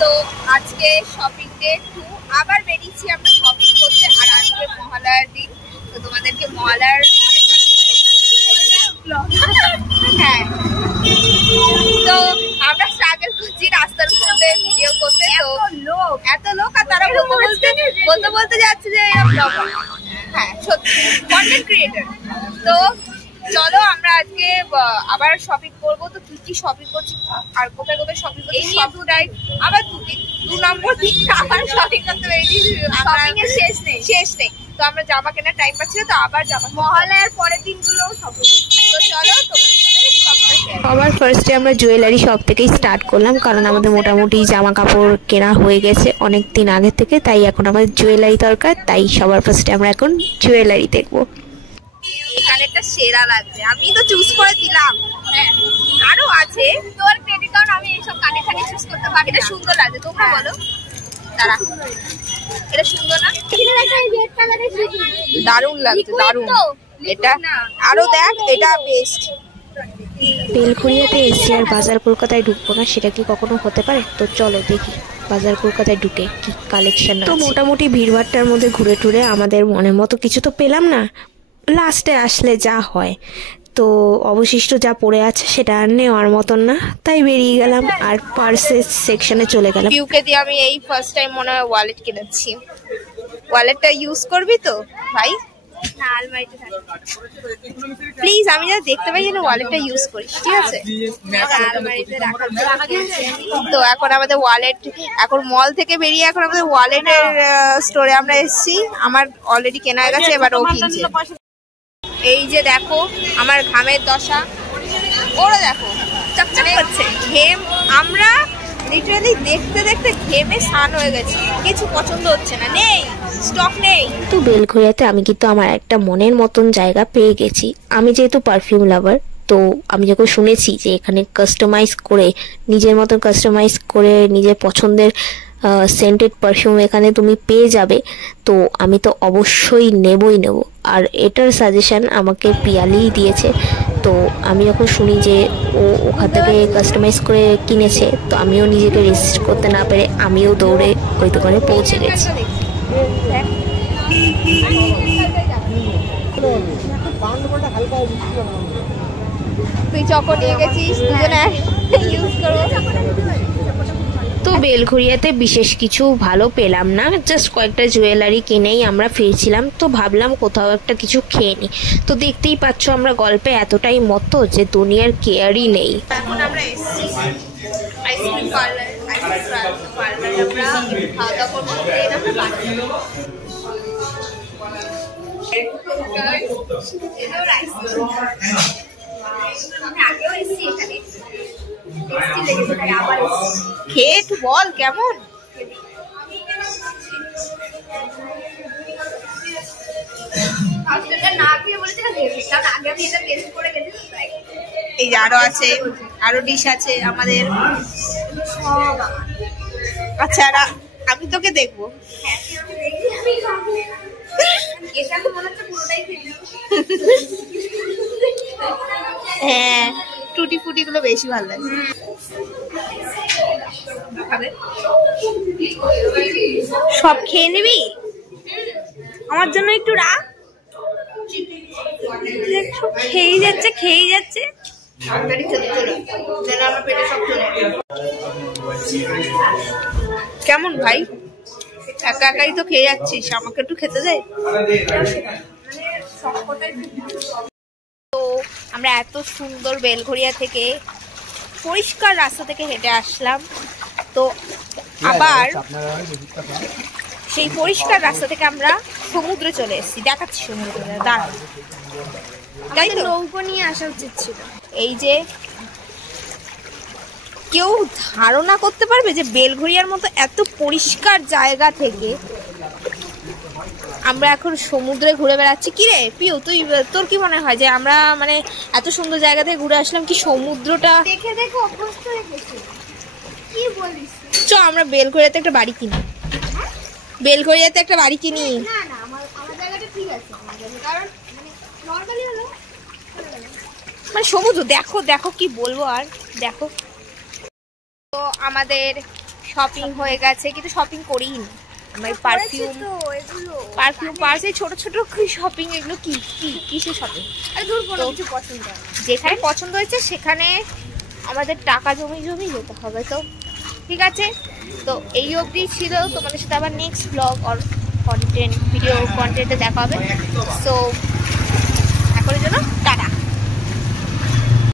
তো আজকে shopping day 2 আবার বেরিয়েছি আমরা শপিং করতে। আর আজকে মহালয়ার দিন, তো তোমাদেরকে মহালয়ার হ্যাঁ, তো আমরা স্ট্রাগল করছি রাস্তার মধ্যে ভিডিও করতে। তো এত লোক আর তারা বলতে যাচ্ছে যে হ্যাঁ সত্যি কন্টেন্ট ক্রিয়েটর। তো চলো আমরা আজকে আবার শপিং করবো। তো কি কি শপিং করছি আর কোথায় কোথায় শপিং করছি সবটাই আবার 2 নম্বর দিন আবার শপিং করতে পেরেছি। শপিং এর শেষ নেই। তো আমরা জামা কেনার টাইম পাচ্ছি না, তো আবার জামা মহালয়ার পরের দিনগুলো শপিং। তো চলো আবার ফার্স্টে আমরা জুয়েলারি শপ থেকেই স্টার্ট করলাম, কারণ আমাদের মোটামুটি জামা কাপড় কেনা হয়ে গেছে অনেক দিন আগে থেকে, তাই এখন আমাদের জুয়েলারি দরকার। তাই সবার ফার্স্টে আমরা এখন জুয়েলারি দেখবো। কানেরটা সেরা লাগছে, আমি তো চুজ করে দিলাম। আরো আছে তোর ক্রেডিট কার্ড, আমি এইসব কানে চুজ করতে পারি। এটা সুন্দর লাগছে, তোমরা বলো। দাঁড়া, এটা সুন্দর না? দারুণ লাগছে, দারুণ। এটা আরো দেখ, এটা বেস্ট। বেলঘড়িয়াতে এসছি আর বাজার কলকাতায় ঢুকবো না, সেটা কি কখনো হতে পারে? তো চলো দেখি বাজার কলকাতায় ঢুকে কি কালেকশন। তো মোটামুটি ভিড়ভাট্টার মধ্যে ঘুরে টুরে আমাদের মনের মতো কিছু তো পেলাম না, লাস্টে আসলে যা হয়। তো অবশিষ্ট যা পড়ে আছে সেটা আর নেওয়ার মতন না, তাই বেরিয়ে গেলাম আর পার্সেস সেকশনে চলে গেলাম। পিউকে দিয়ে আমি এই ফার্স্ট টাইম মনে হয় ওয়ালেট কিনেছি। ওয়ালেটটা ইউজ করবি তো ভাই? না, আলমারিতে থাকে প্লিজ। আমি যা দেখতে পাই যেন ওয়ালেটটা ইউজ করিস, ঠিক আছে? আলমারিতে রাখা। তো এখন আমাদের ওয়ালেট, এখন মল থেকে বেরিয়ে এখন আমাদের ওয়ালেটের স্টোরে আমরা এসেছি। আমার অলরেডি কেনা হয়ে গেছে, এবার ও কিনছে। এই যে দেখো আমার ঘামের দশা, ওরা দেখো চকচক করছে ঘেম। আমরা লিটারালি দেখতে দেখতে ঘেমে স্নান হয়ে গেছে, কিছু পছন্দ হচ্ছে না, নেই স্টক নেই। তো বেলঘড়িয়াতে আমি কিন্তু আমার একটা মনের মতন জায়গা পেয়ে গেছি। আমি যেহেতু পারফিউম লাভার, তো আমি যখন শুনেছি যে এখানে কাস্টমাইজ করে নিজের মতন কাস্টমাইজ করে নিজের পছন্দের সেন্টেড পারফিউম এখানে তুমি পেয়ে যাবে, তো আমি তো অবশ্যই নেবই নেব। আর এটার সাজেশান আমাকে পিয়ালিই দিয়েছে। তো আমি যখন শুনি যে ও ওখান থেকে কাস্টমাইজ করে কিনেছে, তো আমিও নিজেকে রেজিস্ট করতে না পেরে আমিও দৌড়ে ওই দোকানে পৌঁছে গেছি। তুই চকো নিয়ে গেছিস, দুজনে ইউজ করবো। তো বেলঘড়িয়াতে বিশেষ কিছু ভালো পেলাম না, জাস্ট কয়েকটা জুয়েলারি কিনেই আমরা ফিরছিলাম। তো ভাবলাম কোথাও একটা কিছু খেয়ে নিই। তো দেখতেই পাচ্ছ আমরা গল্পে এতটাই মত যে দুনিয়ার কেয়ারই নেই। এখন আমরা এসেছি আইসক্রিম পার্লার। আমরা খাওয়া দাওয়া করবো। খেয়ে একটু বল কেমন। এই যে আরো আছে, আরো ডিশ আছে আমাদের। আচ্ছা, আমি তোকে দেখবো। হ্যাঁ, টুটি ফুটি গুলো বেশি ভালো লাগে। সব খেয়ে নিবি, আমার জন্য একটু রাখ। খেয়েই যাচ্ছে। কেমন ভাই? একা একাই তো খেয়ে যাচ্ছিস, আমাকে একটু খেতে দে। তো আমরা এত সুন্দর বেলঘড়িয়া থেকে পরিষ্কার রাস্তা থেকে হেঁটে আসলাম। তো আবার সেই পরিষ্কার রাস্তা থেকে আমরা সমুদ্রে চলে এসেছি, দেখাচ্ছি সমুদ্রে। দাঁড়া, তাই তো নৌকো নিয়ে আসা উচিত ছিল। এই যে কেউ ধারণা করতে পারবে যে বেলঘড়িয়ার মতো এত পরিষ্কার জায়গা থেকে আমরা এখন সমুদ্রে ঘুরে বেড়াচ্ছি। কি রে পিউ, তোর কি মনে হয় যে আমরা মানে এত সুন্দর জায়গা থেকে ঘুরে আসলাম, কি সমুদ্রটা দেখে দেখে অভ্যস্ত হয়ে গেছি? কি বলিস? চ আমরা বেলঘড়িয়াতে একটা বাড়ি কিনি। বেলঘড়িয়াতে একটা বাড়ি কিনি। না না, আমার জায়গাটা ঠিক আছে, কারণ মানে নরমালি হলো মানে সমুদ্র। দেখো দেখো কি বলবো আর, দেখো। তো আমাদের শপিং হয়ে গেছে, কিন্তু শপিং করিনি। আমার পারফিউম পার্সে ছোট ছোট শপিং, এগুলো কি কি কিসের শপিং? কিছু পছন্দ যেখানে পছন্দ হয়েছে সেখানে আমাদের টাকা জমি যেতে হবে। তো ঠিক আছে, তো এই অবধি ছিল। তোমাদের সাথে আবার নেক্সট ব্লগ আর ভিডিও কন্টেন্টে দেখা হবে। সো এখনের জন্য টাটা।